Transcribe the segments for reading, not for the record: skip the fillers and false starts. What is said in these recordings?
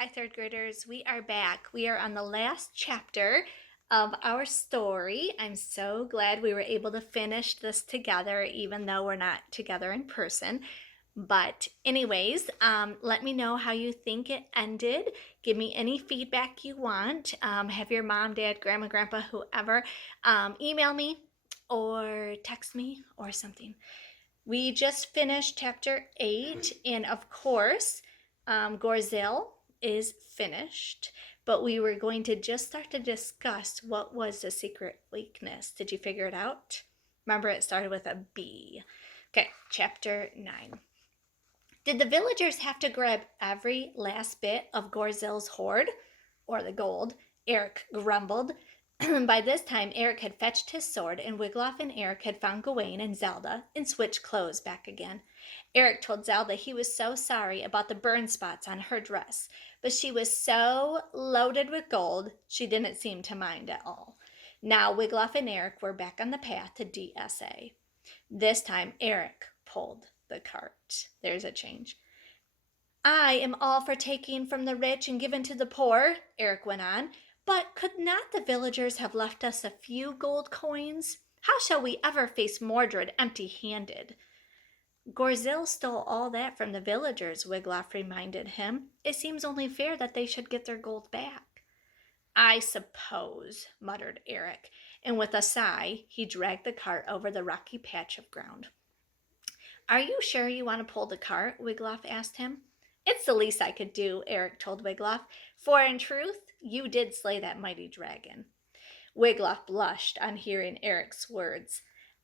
Hi, third graders. We are back. We are on the last chapter of our story. I'm so glad we were able to finish this together, even though we're not together in person. But anyways, let me know how you think it ended. Give me any feedback you want. Have your mom, dad, grandma, grandpa, whoever, email me or text me or something. We just finished chapter 8, and of course, Gorzel is finished, but we were going to just start to discuss what was the secret weakness. Did you figure it out? Remember, it started with a B. Okay, chapter 9. Did the villagers have to grab every last bit of Gorzel's hoard, or the gold? Eric grumbled. By this time, Eric had fetched his sword, and Wiglaf and Eric had found Gawain and Zelda and switched clothes back again. Eric told Zelda he was so sorry about the burn spots on her dress, but she was so loaded with gold she didn't seem to mind at all. Now Wiglaf and Eric were back on the path to DSA. This time, Eric pulled the cart. There's a change. I am all for taking from the rich and giving to the poor, Eric went on. But could not the villagers have left us a few gold coins? How shall we ever face Mordred empty-handed? Gorzel stole all that from the villagers, Wiglaf reminded him. It seems only fair that they should get their gold back. I suppose, muttered Eric, and with a sigh, he dragged the cart over the rocky patch of ground. Are you sure you want to pull the cart? Wiglaf asked him. It's the least I could do, Eric told Wiglaf, for in truth, you did slay that mighty dragon. Wiglaf blushed on hearing Eric's words.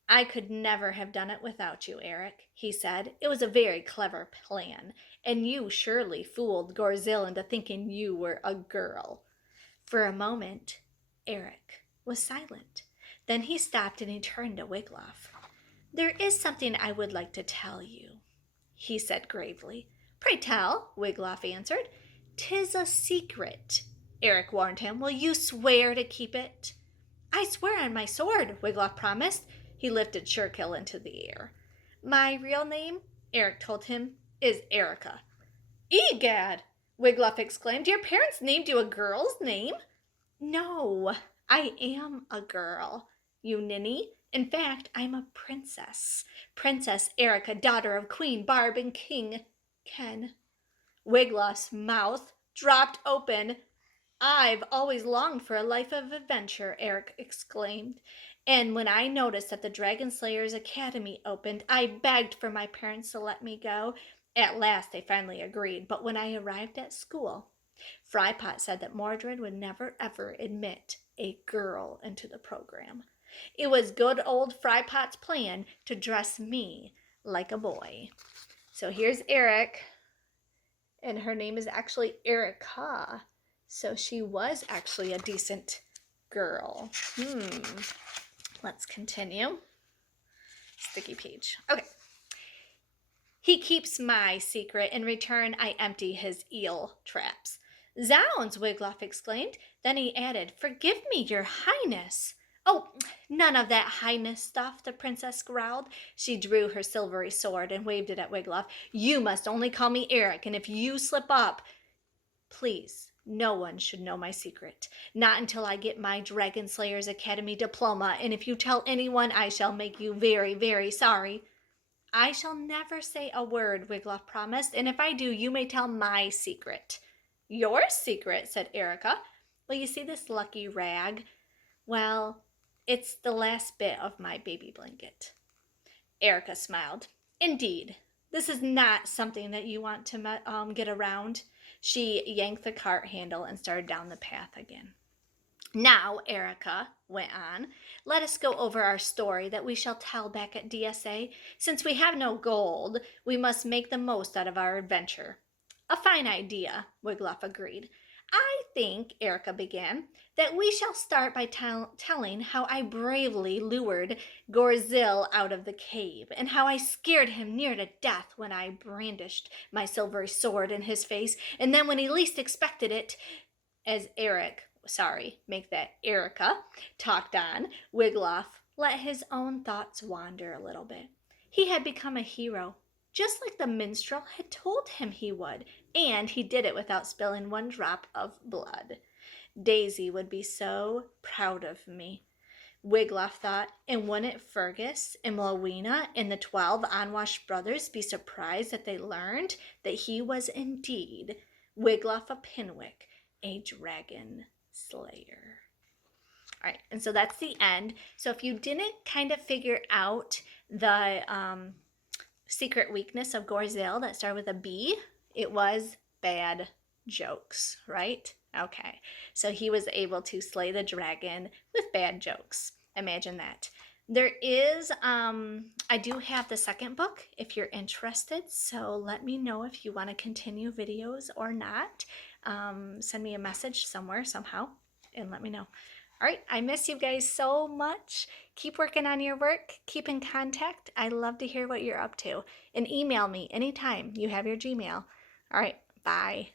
I could never have done it without you, Eric, he said. It was a very clever plan, and you surely fooled Gorzel into thinking you were a girl. For a moment, Eric was silent. Then he stopped and he turned to Wiglaf. There is something I would like to tell you, he said gravely. Pray tell, Wiglaf answered. 'Tis a secret, Eric warned him. Will you swear to keep it? I swear on my sword, Wiglaf promised. He lifted Shirkill into the air. My real name, Eric told him, is Erica. Egad, Wiglaf exclaimed. Your parents named you a girl's name? No, I am a girl, you ninny. In fact, I'm a princess. Princess Erica, daughter of Queen Barb and King Ken. Wiglaf's mouth dropped open. I've always longed for a life of adventure, Eric exclaimed. And when I noticed that the Dragon Slayers Academy opened, I begged for my parents to let me go. At last they finally agreed, but when I arrived at school, Frypot said that Mordred would never ever admit a girl into the program. It was good old Frypot's plan to dress me like a boy. So here's Eric, and her name is actually Erica. So she was actually a decent girl. Let's continue. Sticky page. Okay. He keeps my secret. In return, I empty his eel traps. Zounds, Wiglaf exclaimed. Then he added, Forgive me, your highness. Oh, none of that highness stuff, the princess growled. She drew her silvery sword and waved it at Wiglaf. You must only call me Eric, and if you slip up, please, no one should know my secret. Not until I get my Dragon Slayers Academy diploma, and if you tell anyone, I shall make you very, very sorry. I shall never say a word, Wiglaf promised, and if I do, you may tell my secret. Your secret, said Erica. Well, you see this lucky rag? Well, it's the last bit of my baby blanket. Erica smiled. Indeed, this is not something that you want to get around. She yanked the cart handle and started down the path again. Now, Erica went on, let us go over our story that we shall tell back at DSA. Since we have no gold, we must make the most out of our adventure. A fine idea, Wiglaf agreed. I think, Erica began, that we shall start by telling how I bravely lured Gorzel out of the cave, and how I scared him near to death when I brandished my silvery sword in his face, and then when he least expected it, as Erica talked on, Wiglaf let his own thoughts wander a little bit. He had become a hero, just like the minstrel had told him he would, and he did it without spilling one drop of blood. Daisy would be so proud of me, Wiglaf thought, and wouldn't Fergus and Rowena and the 12 unwashed brothers be surprised that they learned that he was indeed Wiglaf of Pinwick, a dragon slayer. All right, and so that's the end. So if you didn't kind of figure out the secret weakness of Gorzel that started with a B, it was bad jokes, right? Okay, so he was able to slay the dragon with bad jokes. Imagine that. There is, I do have the second book if you're interested, so let me know if you want to continue videos or not. Send me a message somewhere, somehow, and let me know. All right, I miss you guys so much. Keep working on your work. Keep in contact. I love to hear what you're up to. And email me anytime you have your Gmail. All right, bye.